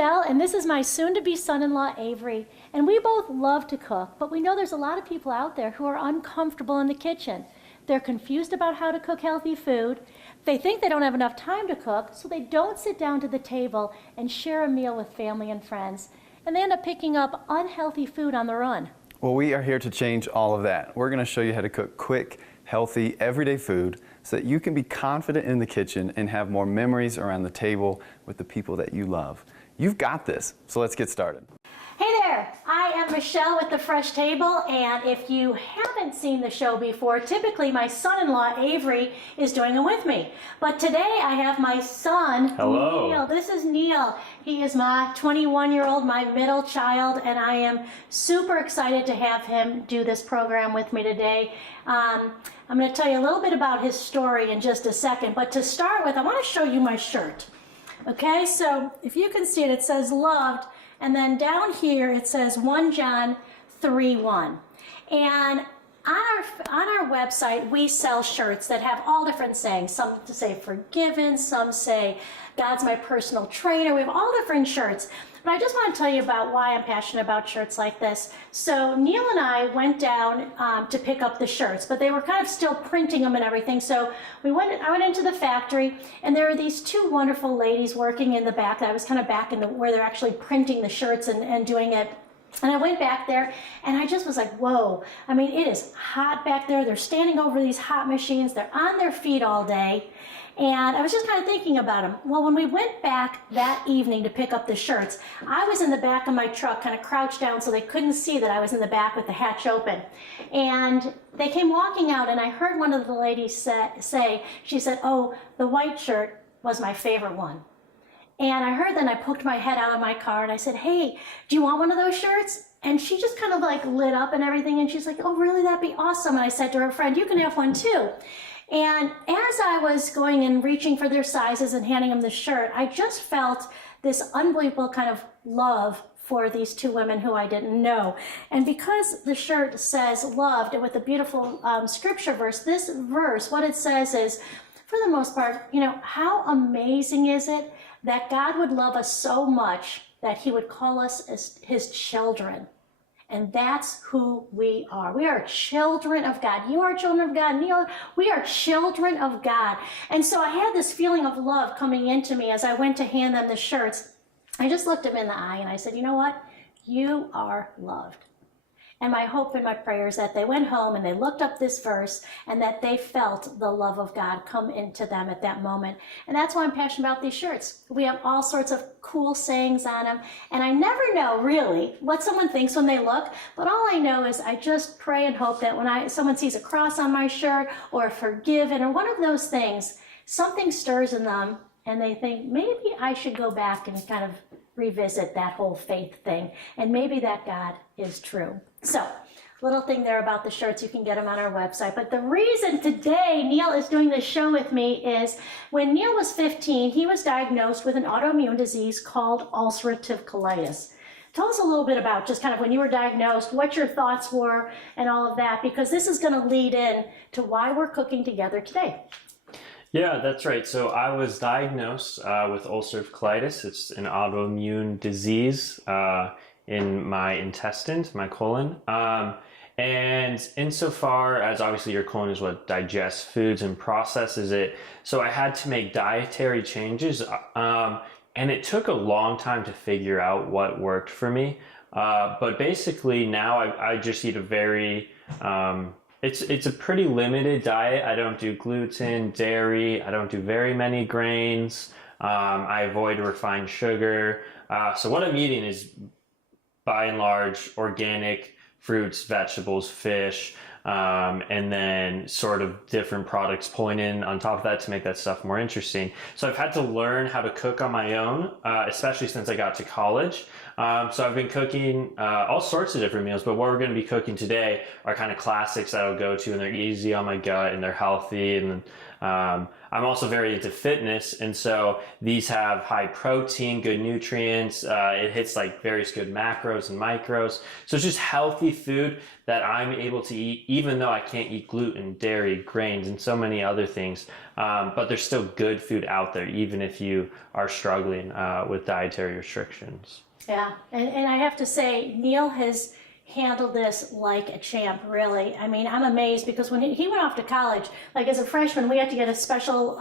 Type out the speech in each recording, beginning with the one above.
Michelle, and this is my soon-to-be son-in-law, Avery. And we both love to cook, but we know there's a lot of people out there who are uncomfortable in the kitchen. They're confused about how to cook healthy food. They think they don't have enough time to cook, so they don't sit down to the table and share a meal with family and friends. And they end up picking up unhealthy food on the run. Well, we are here to change all of that. We're going to show you how to cook quick, healthy, everyday food so that you can be confident in the kitchen and have more memories around the table with the people that you love. You've got this, so let's get started. Hey there, I am Michelle with The Fresh Table, and if you haven't seen the show before, typically my son-in-law Avery is doing it with me. But today I have my son, Hello. Neil. This is Neil. He is my 21-year-old, my middle child, and I am super excited to have him do this program with me today. I'm going to tell you a little bit about his story in just a second, but to start with, I want to show you my shirt. Okay, so if you can see it, it says loved. And then down here it says 1 John 3:1. And on our website we sell shirts that have all different sayings. Some to say forgiven, some say God's my personal trainer. We have all different shirts. But I just want to tell you about why I'm passionate about shirts like this. So Neil and I went down to pick up the shirts, but they were kind of still printing them and everything. So I went into the factory, and there were these two wonderful ladies working in the back. I was kind of back in where they're actually printing the shirts and doing it. And I went back there, and I just was like, whoa. I mean, it is hot back there. They're standing over these hot machines. They're on their feet all day. And I was just kind of thinking about them. Well, when we went back that evening to pick up the shirts, I was in the back of my truck, kind of crouched down so they couldn't see that I was in the back with the hatch open. And they came walking out, and I heard one of the ladies say, she said, oh, the white shirt was my favorite one. And I heard, then I poked my head out of my car and I said, hey, do you want one of those shirts? And she just kind of like lit up and everything. And she's like, oh, really? That'd be awesome. And I said to her friend, you can have one too. And as I was going and reaching for their sizes and handing them the shirt, I just felt this unbelievable kind of love for these two women who I didn't know. And because the shirt says loved with a beautiful scripture verse, this verse, what it says is, for the most part, you know, how amazing is it that God would love us so much that he would call us as his children. And that's who we are. We are children of God. You are children of God. Neil, we are children of God. And so I had this feeling of love coming into me as I went to hand them the shirts. I just looked them in the eye and I said, you know what? You are loved. And my hope and my prayer is that they went home and they looked up this verse and that they felt the love of God come into them at that moment. And that's why I'm passionate about these shirts. We have all sorts of cool sayings on them. And I never know really what someone thinks when they look, but all I know is I just pray and hope that when someone sees a cross on my shirt or forgiven or one of those things, something stirs in them and they think, maybe I should go back and kind of revisit that whole faith thing. And maybe that God is true. So, little thing there about the shirts, you can get them on our website. But the reason today Neil is doing this show with me is when Neil was 15, he was diagnosed with an autoimmune disease called ulcerative colitis. Tell us a little bit about just kind of when you were diagnosed, what your thoughts were and all of that, because this is going to lead in to why we're cooking together today. Yeah, that's right. So I was diagnosed with ulcerative colitis. It's an autoimmune disease in my intestines, my colon. And insofar as obviously your colon is what digests foods and processes it, so I had to make dietary changes. And it took a long time to figure out what worked for me. But basically now I just eat a very, it's a pretty limited diet. I don't do gluten, dairy. I don't do very many grains. I avoid refined sugar. So what I'm eating is by and large organic fruits, vegetables, fish, and then sort of different products pulling in on top of that to make that stuff more interesting. So I've had to learn how to cook on my own, especially since I got to college. So I've been cooking all sorts of different meals, but what we're going to be cooking today are kind of classics that I'll go to, and they're easy on my gut and they're healthy. And I'm also very into fitness, and so these have high protein, good nutrients. It hits like various good macros and micros. So it's just healthy food that I'm able to eat even though I can't eat gluten, dairy, grains, and so many other things. But there's still good food out there, even if you are struggling with dietary restrictions. Yeah, and I have to say, Neil has handled this like a champ, really. I mean, I'm amazed because when he went off to college, like as a freshman, we had to get a special,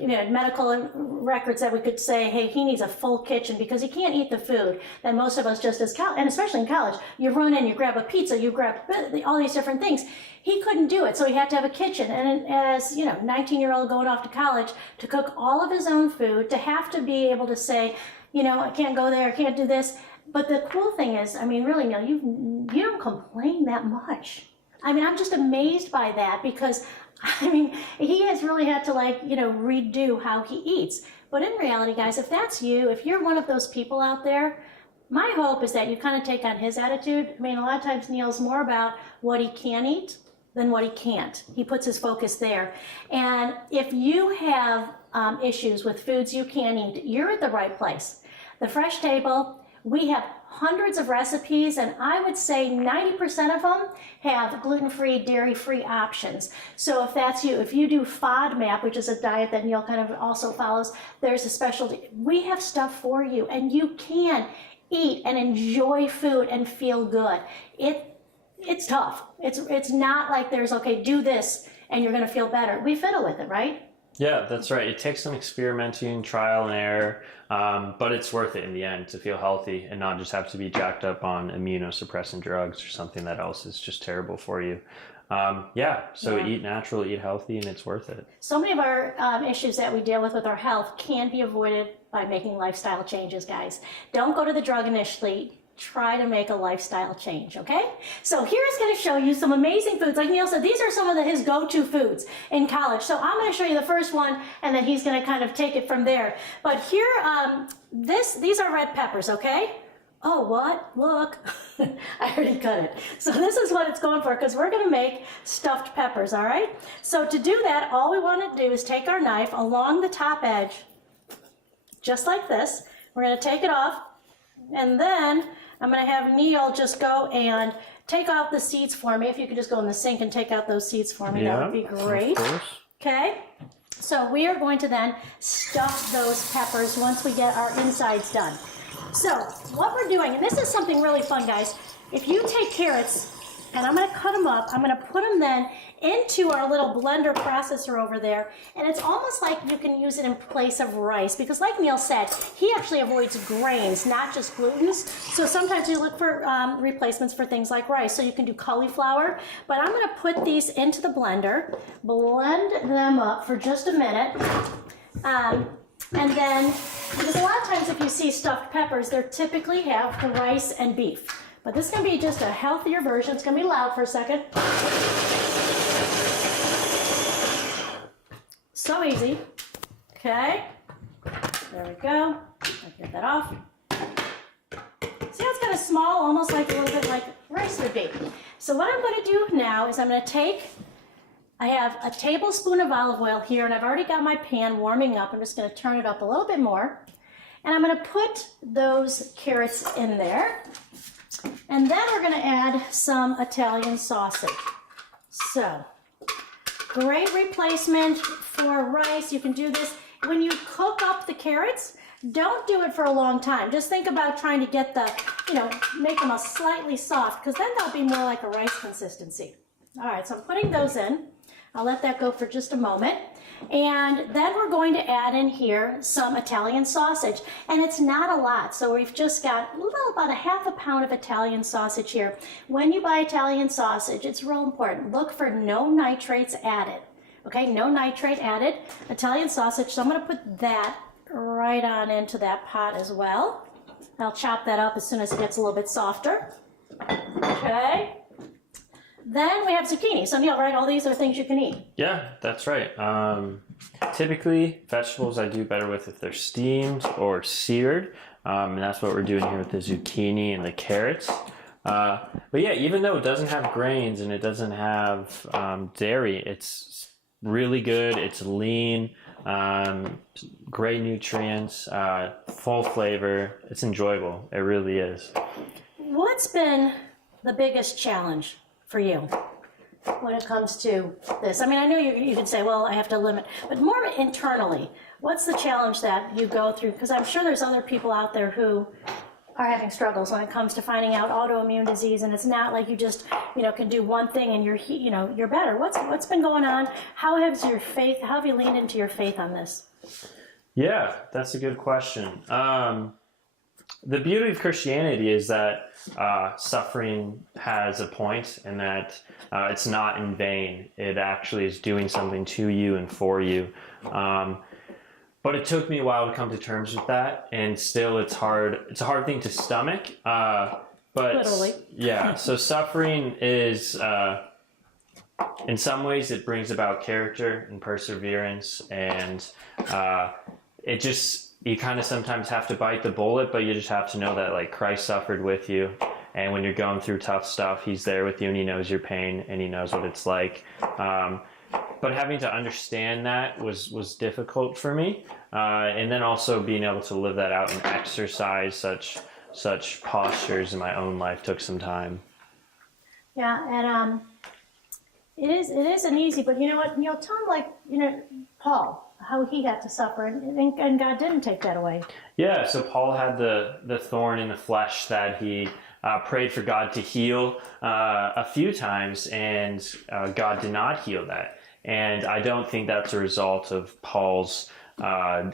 medical records that we could say, hey, he needs a full kitchen because he can't eat the food that most of us just as and especially in college, you run in, you grab a pizza, you grab all these different things. He couldn't do it, so he had to have a kitchen. And as 19-year-old going off to college, to cook all of his own food, to have to be able to say, I can't go there, I can't do this. But the cool thing is, I mean, really, Neil, you don't complain that much. I mean, I'm just amazed by that because, I mean, he has really had to redo how he eats. But in reality, guys, if that's you, if you're one of those people out there, my hope is that you kind of take on his attitude. I mean, a lot of times Neil's more about what he can eat than what he can't. He puts his focus there. And if you have issues with foods you can't eat, you're at the right place. The Fresh Table, we have hundreds of recipes, and I would say 90% of them have gluten-free, dairy-free options. So if that's you, if you do FODMAP, which is a diet that Neil kind of also follows, there's a specialty. We have stuff for you, and you can eat and enjoy food and feel good. It's tough. It's not like there's, okay, do this, and you're going to feel better. We fiddle with it, right? Yeah, that's right. It takes some experimenting, trial and error, but it's worth it in the end to feel healthy and not just have to be jacked up on immunosuppressant drugs or something that else is just terrible for you. Eat natural, eat healthy, and it's worth it. So many of our issues that we deal with our health can be avoided by making lifestyle changes, guys. Don't go to the drug initially. Try to make a lifestyle change, okay? So here's going to show you some amazing foods. Like Neil said, these are some of his go-to foods in college. So I'm going to show you the first one, and then he's going to kind of take it from there. But here, these are red peppers, okay? Oh, what? Look, I already cut it. So this is what it's going for, because we're going to make stuffed peppers, all right? So to do that, all we want to do is take our knife along the top edge, just like this. We're going to take it off, and then I'm going to have Neil just go and take out the seeds for me. If you could just go in the sink and take out those seeds for me, that would be great. Okay, so we are going to then stuff those peppers once we get our insides done. So what we're doing, and this is something really fun, guys. If you take carrots, and I'm going to cut them up, I'm going to put them then into our little blender processor over there, and it's almost like you can use it in place of rice, because like Neil said, he actually avoids grains, not just glutens. So sometimes you look for replacements for things like rice. So you can do cauliflower, but I'm going to put these into the blender, blend them up for just a minute. And then, because a lot of times if you see stuffed peppers, they typically have the rice and beef. But this is going to be just a healthier version. It's going to be loud for a second. So easy. Okay. There we go. I'll get that off. See how it's kind of small, almost like a little bit like rice would be. So what I'm going to do now is I'm going to take, I have a tablespoon of olive oil here, and I've already got my pan warming up. I'm just going to turn it up a little bit more. And I'm going to put those carrots in there. And then we're going to add some Italian sausage. So, great replacement for rice. You can do this. When you cook up the carrots, don't do it for a long time. Just think about trying to get the, make them a slightly soft, because then they'll be more like a rice consistency. All right, so I'm putting those in. I'll let that go for just a moment. And then we're going to add in here some Italian sausage. And it's not a lot, so we've just got about a half a pound of Italian sausage here. When you buy Italian sausage, it's real important. Look for no nitrates added. Okay, no nitrate added Italian sausage. So I'm going to put that right on into that pot as well. I'll chop that up as soon as it gets a little bit softer. Okay. Then we have zucchini. So Neil, right, all these are things you can eat. Yeah, that's right. Typically, vegetables I do better with if they're steamed or seared. And that's what we're doing here with the zucchini and the carrots. But yeah, even though it doesn't have grains and it doesn't have dairy, it's really good. It's lean, great nutrients, full flavor. It's enjoyable. It really is. What's been the biggest challenge for you when it comes to this? I mean, I know you can say, well, I have to limit, but more internally, what's the challenge that you go through? Because I'm sure there's other people out there who are having struggles when it comes to finding out autoimmune disease, and it's not like you just, can do one thing and you're better. What's been going on? How have you leaned into your faith on this? Yeah, that's a good question. The beauty of Christianity is that suffering has a point, and that it's not in vain. It actually is doing something to you and for you. But it took me a while to come to terms with that, and still it's hard. It's a hard thing to stomach. But Literally. Yeah, so suffering is, in some ways, it brings about character and perseverance, and you kind of sometimes have to bite the bullet, but you just have to know that like Christ suffered with you, and when you're going through tough stuff, he's there with you, and he knows your pain, and he knows what it's like. But having to understand that was difficult for me, and then also being able to live that out and exercise such postures in my own life took some time. Yeah, and it isn't easy, but you know what? Tell him Paul, how he had to suffer, and God didn't take that away. Yeah, so Paul had the thorn in the flesh that he prayed for God to heal a few times, and God did not heal that. And I don't think that's a result of Paul's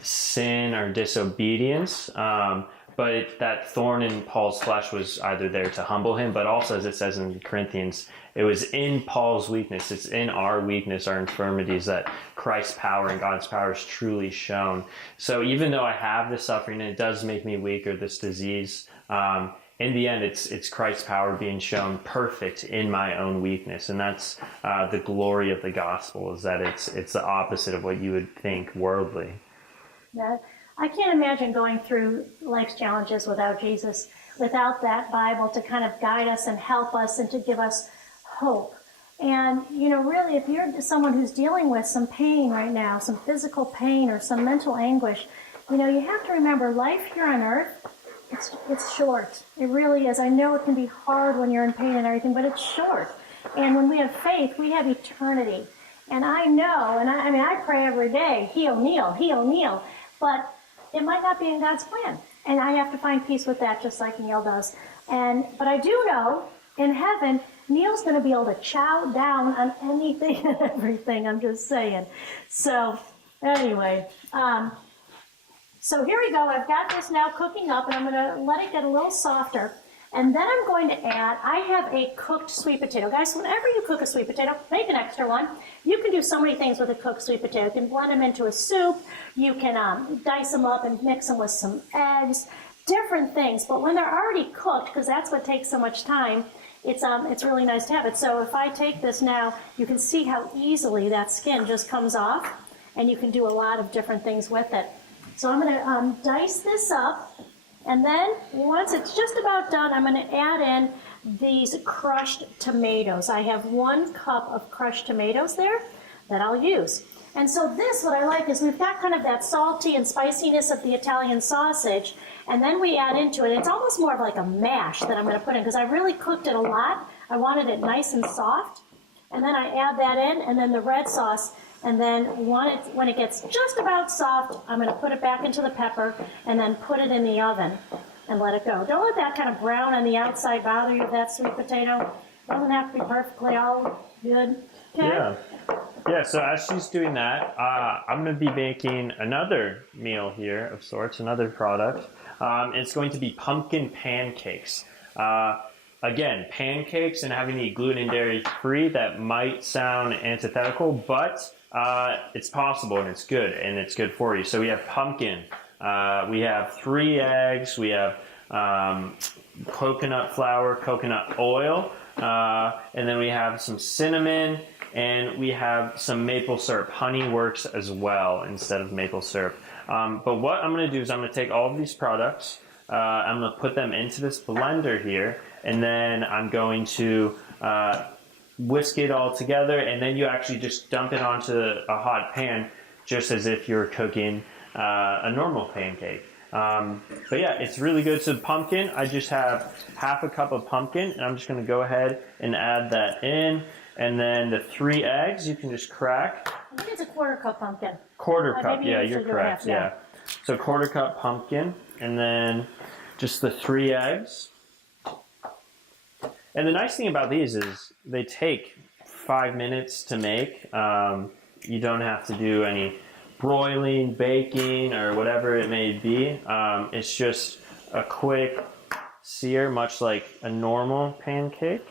sin or disobedience, but that thorn in Paul's flesh was either there to humble him, but also, as it says in Corinthians, it was in Paul's weakness. It's in our weakness, our infirmities, that Christ's power and God's power is truly shown. So even though I have this suffering and it does make me weak, or this disease, in the end, it's Christ's power being shown perfect in my own weakness. And that's the glory of the gospel, is that it's the opposite of what you would think worldly. Yeah, I can't imagine going through life's challenges without Jesus, without that Bible to kind of guide us and help us and to give us hope. And, really, if you're someone who's dealing with some pain right now, some physical pain or some mental anguish, you have to remember life here on earth, it's short. It really is. I know it can be hard when you're in pain and everything, but it's short. And when we have faith, we have eternity. And I know, and I pray every day, heal Neil, but it might not be in God's plan. And I have to find peace with that, just like Neil does. But I do know, in heaven, Neil's going to be able to chow down on anything and everything, I'm just saying. So, anyway, so here we go. I've got this now cooking up, and I'm going to let it get a little softer. And then I'm going to add, I have a cooked sweet potato. Guys, whenever you cook a sweet potato, make an extra one. You can do so many things with a cooked sweet potato. You can blend them into a soup. You can dice them up and mix them with some eggs, different things. But when they're already cooked, because that's what takes so much time, it's really nice to have it. So if I take this now, you can see how easily that skin just comes off, and you can do a lot of different things with it. So I'm going to dice this up, and then once it's just about done, I'm going to add in these crushed tomatoes. I have 1 cup of crushed tomatoes there that I'll use. And so this, what I like, is we've got kind of that salty and spiciness of the Italian sausage, and then we add into it, it's almost more of like a mash that I'm going to put in, because I really cooked it a lot. I wanted it nice and soft. And then I add that in, and then the red sauce, and then when it gets just about soft, I'm going to put it back into the pepper, and then put it in the oven and let it go. Don't let that kind of brown on the outside bother you, that sweet potato. It doesn't have to be perfectly all good. Okay? Yeah, so as she's doing that, I'm going to be making another meal here of sorts, another product. It's going to be pumpkin pancakes. Again, pancakes and having to eat gluten and dairy free, that might sound antithetical, but it's possible, and it's good for you. So we have pumpkin, we have 3 eggs, we have coconut flour, coconut oil, and then we have some cinnamon, and we have some maple syrup. Honey works as well instead of maple syrup. But what I'm going to do is I'm going to take all of these products, I'm going to put them into this blender here, and then I'm going to whisk it all together, and then you actually just dump it onto a hot pan, just as if you're cooking a normal pancake. But yeah, it's really good. So pumpkin, I just have half a cup of pumpkin, and I'm just going to go ahead and add that in. And then the 3 eggs you can just crack. I think it's a 1/4 cup pumpkin. 1/4 cup, maybe yeah, you you're figure correct, half, yeah. yeah. So 1/4 cup pumpkin, and then just the 3 eggs. And the nice thing about these is they take 5 minutes to make. You don't have to do any broiling, baking, or whatever it may be. It's just a quick sear, much like a normal pancake.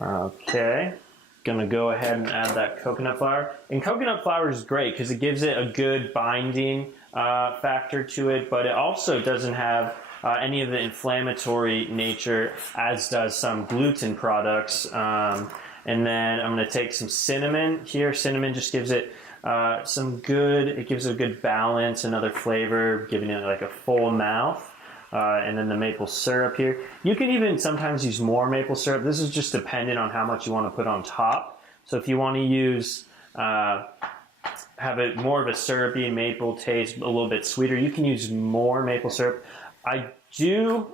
Okay, gonna go ahead and add that coconut flour. And coconut flour is great because it gives it a good binding factor to it, but it also doesn't have any of the inflammatory nature as does some gluten products. And then I'm gonna take some cinnamon here. Cinnamon just gives it it gives it a good balance, another flavor, giving it like a full mouth. And then the maple syrup here. You can even sometimes use more maple syrup. This is just dependent on how much you want to put on top. So if you want to use, have it more of a syrupy maple taste, a little bit sweeter, you can use more maple syrup. I do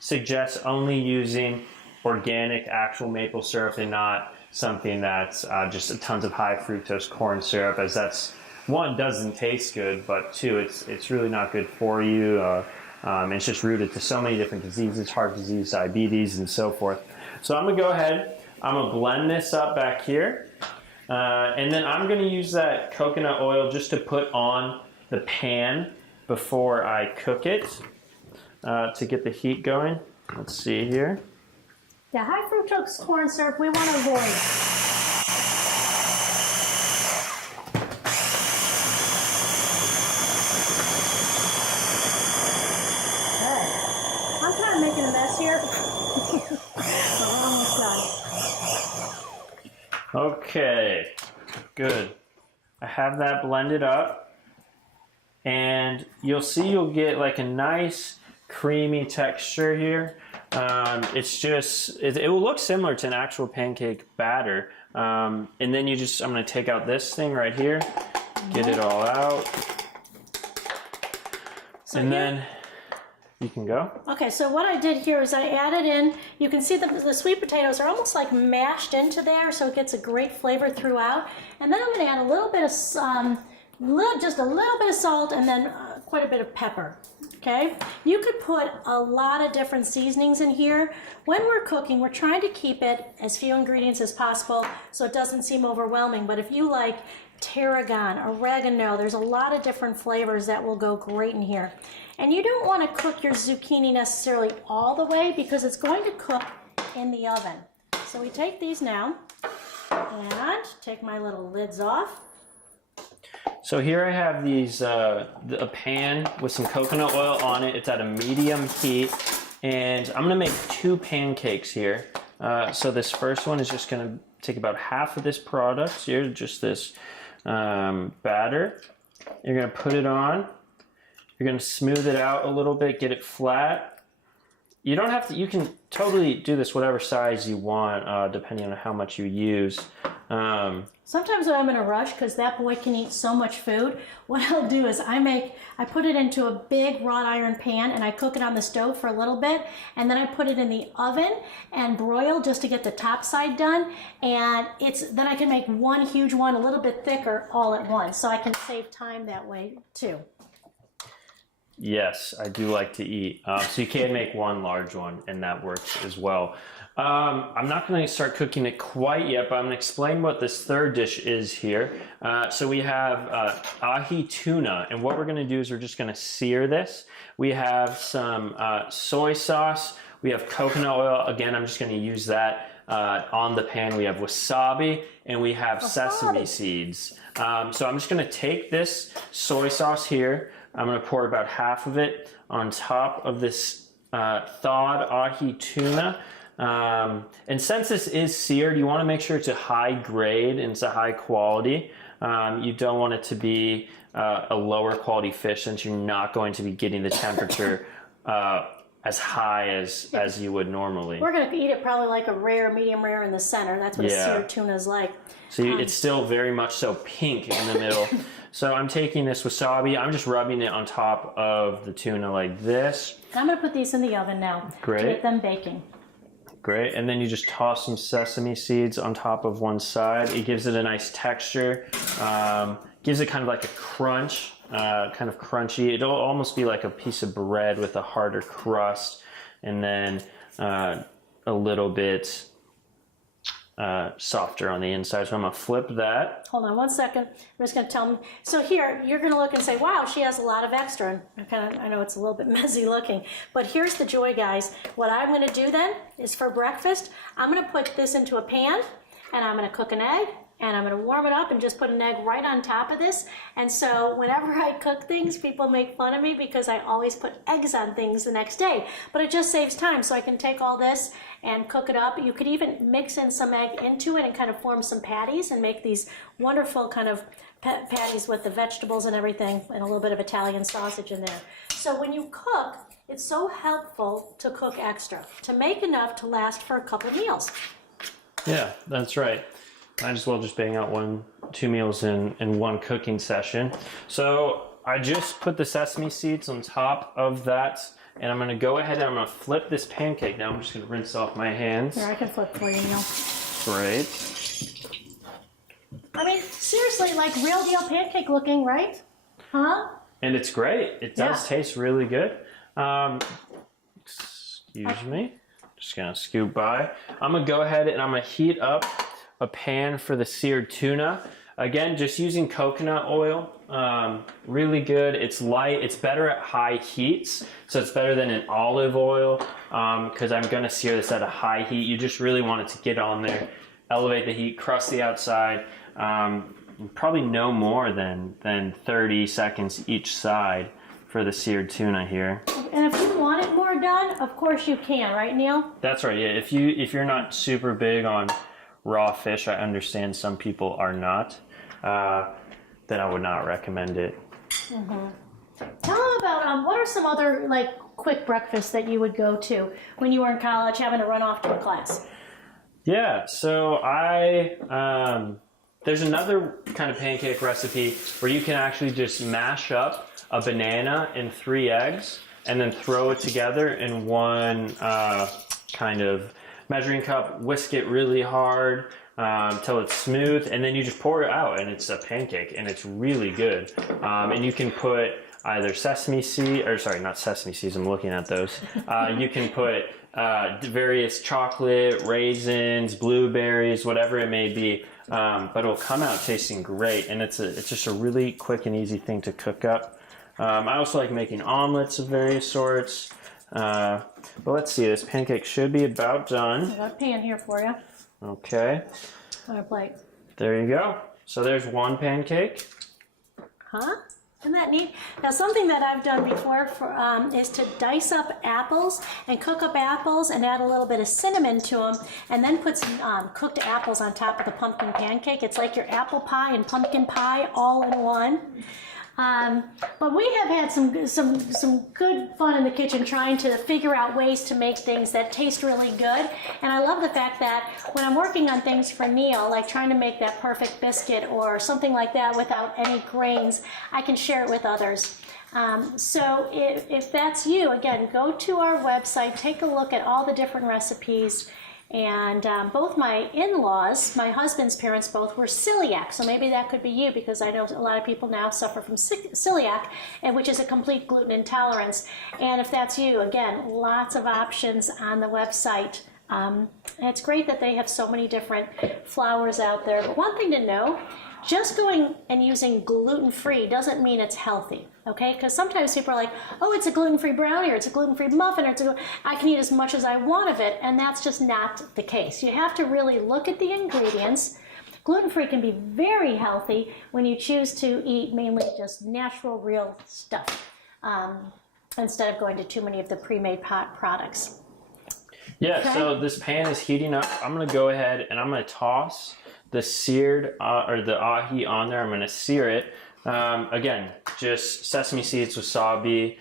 suggest only using organic actual maple syrup and not something that's just tons of high fructose corn syrup, as that's, one, doesn't taste good, but two, it's really not good for you. It's just rooted to so many different diseases, heart disease, diabetes, and so forth. So I'm gonna go ahead, I'm gonna blend this up back here. And then I'm gonna use that coconut oil just to put on the pan before I cook it to get the heat going. Let's see here. Yeah, high fructose corn syrup we want to avoid. I'm kind of making a mess here. But we're almost done. Okay, good. I have that blended up, and you'll see you'll get like a nice creamy texture here. It's just, it will look similar to an actual pancake batter. And then I'm going to take out this thing right here, get it all out. And then you can go. Okay, so what I did here is I added in, you can see the sweet potatoes are almost like mashed into there, so it gets a great flavor throughout. And then I'm going to add a little bit of, just a little bit of salt, and then quite a bit of pepper. Okay, you could put a lot of different seasonings in here. When we're cooking, we're trying to keep it as few ingredients as possible so it doesn't seem overwhelming. But if you like tarragon, oregano, there's a lot of different flavors that will go great in here. And you don't want to cook your zucchini necessarily all the way because it's going to cook in the oven. So we take these now and take my little lids off. So here I have these, a pan with some coconut oil on it. It's at a medium heat, and I'm gonna make 2 pancakes here. So this first one is just gonna take about half of this product here, just this batter. You're gonna put it on. You're gonna smooth it out a little bit, get it flat. You don't have to, you can totally do this whatever size you want, depending on how much you use. Sometimes when I'm in a rush, because that boy can eat so much food, what I'll do is I put it into a big wrought iron pan and I cook it on the stove for a little bit, and then I put it in the oven and broil just to get the top side done, and then I can make one huge one a little bit thicker all at once, so I can save time that way too. Yes, I do like to eat. So you can make one large one, and that works as well. I'm not going to start cooking it quite yet, but I'm going to explain what this third dish is here. So we have ahi tuna, and what we're going to do is we're just going to sear this. We have some soy sauce. We have coconut oil. Again, I'm just going to use that on the pan. We have wasabi, and we have sesame seeds. So I'm just going to take this soy sauce here. I'm going to pour about half of it on top of this thawed ahi tuna. And since this is seared, you want to make sure it's a high grade and it's a high quality. You don't want it to be a lower quality fish, since you're not going to be getting the temperature as high as you would normally. We're going to eat it probably like a rare, medium rare in the center. That's what a seared tuna is like. So it's still very much so pink in the middle. So I'm taking this wasabi, I'm just rubbing it on top of the tuna like this. I'm going to put these in the oven now to get them baking. Great, and then you just toss some sesame seeds on top of one side. It gives it a nice texture, gives it kind of like a crunch, kind of crunchy. It'll almost be like a piece of bread with a harder crust, and then a little bit softer on the inside. So I'm gonna flip that. Hold on one second. I'm just gonna tell them. So here, you're gonna look and say, wow, she has a lot of extra. And I know it's a little bit messy looking, but here's the joy, guys. What I'm gonna do then is for breakfast, I'm gonna put this into a pan and I'm gonna cook an egg and I'm gonna warm it up and just put an egg right on top of this. And so whenever I cook things, people make fun of me because I always put eggs on things the next day. But it just saves time, so I can take all this and cook it up. You could even mix in some egg into it and kind of form some patties and make these wonderful kind of patties with the vegetables and everything and a little bit of Italian sausage in there. So when you cook, it's so helpful to cook extra, to make enough to last for a couple meals. Yeah, that's right. Might as well just bang out 2 meals in one cooking session. So I just put the sesame seeds on top of that, and I'm gonna go ahead and I'm gonna flip this pancake. Now I'm just gonna rinse off my hands. Here, I can flip for you, Neil. Great. I mean, seriously, like real deal pancake looking, right? Huh? And it's great. It does taste really good. Excuse me. Just gonna scoop by. I'm gonna go ahead and I'm gonna heat up a pan for the seared tuna. Again, just using coconut oil. Really good. It's light. It's better at high heats. So it's better than an olive oil because I'm gonna sear this at a high heat. You just really want it to get on there, elevate the heat, crust the outside. Probably no more than 30 seconds each side for the seared tuna here. And if you want it more done, of course you can, right, Neil? That's right. Yeah. If you're not super big on raw fish, I understand some people are not, then I would not recommend it. Mm-hmm. Tell them about what are some other like quick breakfasts that you would go to when you were in college having to run off to a class? Yeah, so there's another kind of pancake recipe where you can actually just mash up a banana and 3 eggs and then throw it together in one kind of measuring cup, whisk it really hard till it's smooth, and then you just pour it out and it's a pancake and it's really good. And you can put either sesame seed, or sorry, not sesame seeds, I'm looking at those. You can put various chocolate, raisins, blueberries, whatever it may be, but it'll come out tasting great, and it's just a really quick and easy thing to cook up. I also like making omelets of various sorts. But let's see, this pancake should be about done. I got a pan here for you. Okay. On a plate. There you go. So there's one pancake. Huh? Isn't that neat? Now, something that I've done before is to dice up apples and cook up apples and add a little bit of cinnamon to them, and then put some cooked apples on top of the pumpkin pancake. It's like your apple pie and pumpkin pie all in one. But we have had some good fun in the kitchen trying to figure out ways to make things that taste really good. And I love the fact that when I'm working on things for Neil, like trying to make that perfect biscuit or something like that without any grains, I can share it with others. So if that's you, again, go to our website, take a look at all the different recipes. And both my in-laws, my husband's parents, both were celiac. So maybe that could be you, because I know a lot of people now suffer from celiac, which is a complete gluten intolerance. And if that's you, again, lots of options on the website. And it's great that they have so many different flours out there. But one thing to know, just going and using gluten-free doesn't mean it's healthy, okay? Because sometimes people are like, oh, it's a gluten-free brownie, or it's a gluten-free muffin, or I can eat as much as I want of it, and that's just not the case. You have to really look at the ingredients. Gluten-free can be very healthy when you choose to eat mainly just natural, real stuff, instead of going to too many of the pre-made pot products. Yeah, Okay. So this pan is heating up. I'm gonna go ahead and I'm gonna toss the seared or the ahi on there. I'm gonna sear it. Again, just sesame seeds, wasabi,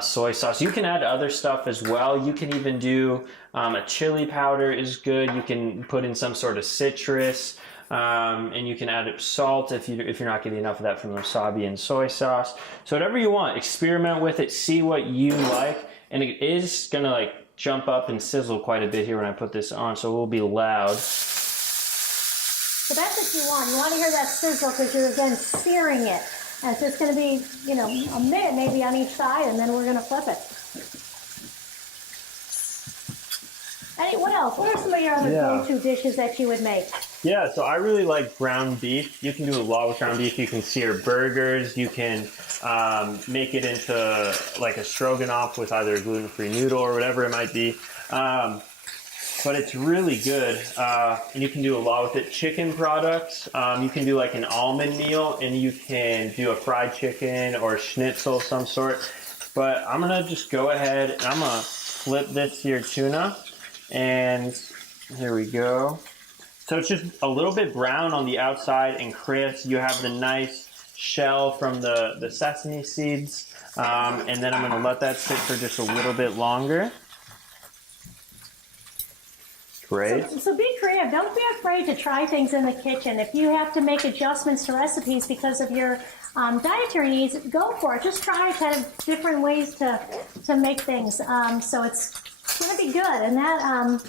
soy sauce. You can add other stuff as well. You can even do a chili powder is good. You can put in some sort of citrus, and you can add salt if you're not getting enough of that from the wasabi and soy sauce. So whatever you want, experiment with it, see what you like, and it is gonna like jump up and sizzle quite a bit here when I put this on, so it will be loud. So that's what you want. You want to hear that sizzle because you're, again, searing it. And so it's going to be, you know, a minute maybe on each side, and then we're going to flip it. Eddie, what else? What are some of your other go-to dishes that you would make? Yeah, so I really like ground beef. You can do a lot with ground beef. You can sear burgers. You can make it into like a stroganoff with either a gluten-free noodle or whatever it might be. But it's really good, and you can do a lot with it. Chicken products, you can do like an almond meal, and you can do a fried chicken or schnitzel of some sort. But I'm gonna just go ahead and I'm gonna flip this here tuna, and here we go. So it's just a little bit brown on the outside and crisp. You have the nice shell from the sesame seeds, and then I'm gonna let that sit for just a little bit longer. Great. So be creative. Don't be afraid to try things in the kitchen. If you have to make adjustments to recipes because of your dietary needs, go for it. Just try kind of different ways to make things. So it's going to be good. And that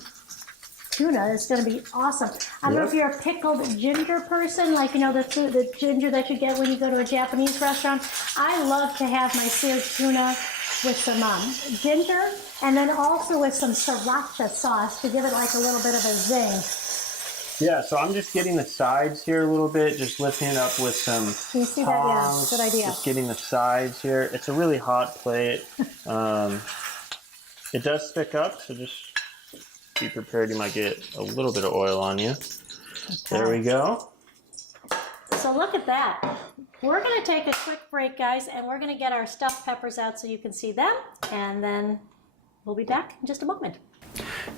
tuna is going to be awesome. I don't know if you're a pickled ginger person, like, you know, the ginger that you get when you go to a Japanese restaurant. I love to have my seared tuna with some ginger, and then also with some sriracha sauce to give it like a little bit of a zing. Yeah, so I'm just getting the sides here a little bit, just lifting it up with some Can you see that? Yeah, good idea. Just getting the sides here. It's a really hot plate. It does stick up, so just be prepared. You might get a little bit of oil on you. There we go. So look at that. We're going to take a quick break, guys, and we're going to get our stuffed peppers out so you can see them, and then we'll be back in just a moment.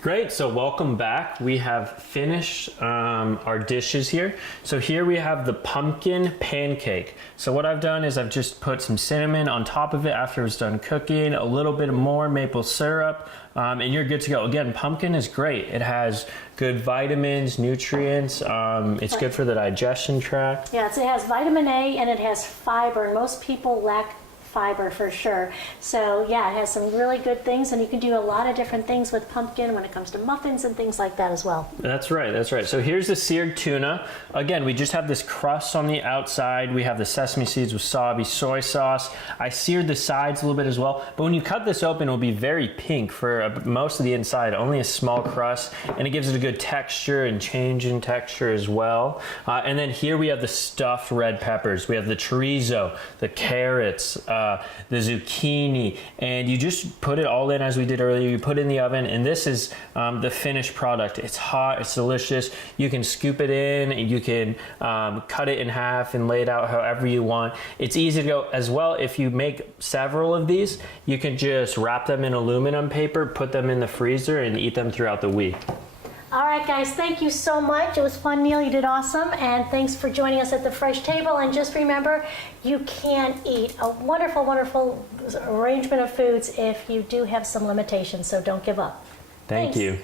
Great, so welcome back. We have finished our dishes here. So here we have the pumpkin pancake. So what I've done is I've just put some cinnamon on top of it after it's done cooking, a little bit more maple syrup, and you're good to go. Again, pumpkin is great. It has good vitamins, nutrients. It's good for the digestion tract. Yes, it has vitamin A and it has fiber. Most people lack fiber for sure. So yeah, it has some really good things, and you can do a lot of different things with pumpkin when it comes to muffins and things like that as well. That's right, that's right. So here's the seared tuna. Again, we just have this crust on the outside. We have the sesame seeds, wasabi, soy sauce. I seared the sides a little bit as well, but when you cut this open, it'll be very pink for most of the inside, only a small crust, and it gives it a good texture and change in texture as well. And then here we have the stuffed red peppers. We have the chorizo, the carrots, the zucchini, and you just put it all in as we did earlier. You put it in the oven, and this is the finished product. It's hot, it's delicious. You can scoop it in, and you can cut it in half and lay it out however you want. It's easy to go as well. If you make several of these, you can just wrap them in aluminum paper, put them in the freezer, and eat them throughout the week. All right, guys, thank you so much. It was fun, Neil. You did awesome. And thanks for joining us at the Fresh Table. And just remember, you can eat a wonderful, wonderful arrangement of foods if you do have some limitations. So don't give up. Thank you.